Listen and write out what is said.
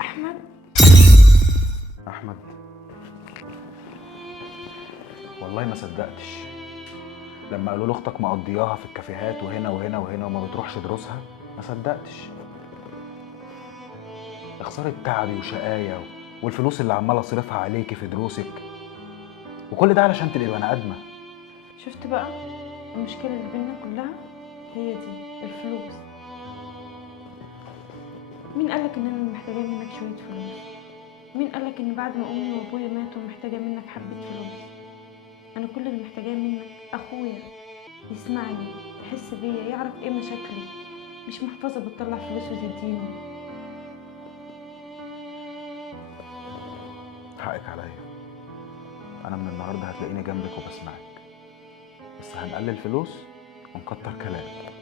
احمد. احمد، والله ما صدقتش لما قالوا له اختك مقضياها في الكافيهات وهنا وهنا وهنا وما بتروحش دروسها. ما صدقتش. يا خساره تعبي وشقايا والفلوس اللي عمال اصرفها عليكي في دروسك، وكل ده علشان تبقي بني ادمه. شفت بقى المشكله اللي بينا كلها هي دي الفلوس. مين قالك ان انا محتاجه منك شويه فلوس؟ مين قالك ان بعد ما امي وابويا ماتوا محتاجه منك حبه فلوس؟ انا كل اللي محتاجاه منك اخويا يسمعني، يحس بيا، يعرف ايه مشاكلي، مش محفظه بتطلع فلوس وتديني. حقك عليا، انا من النهارده هتلاقيني جنبك وبسمعك، بس هنقلل فلوس ونكتر كلام.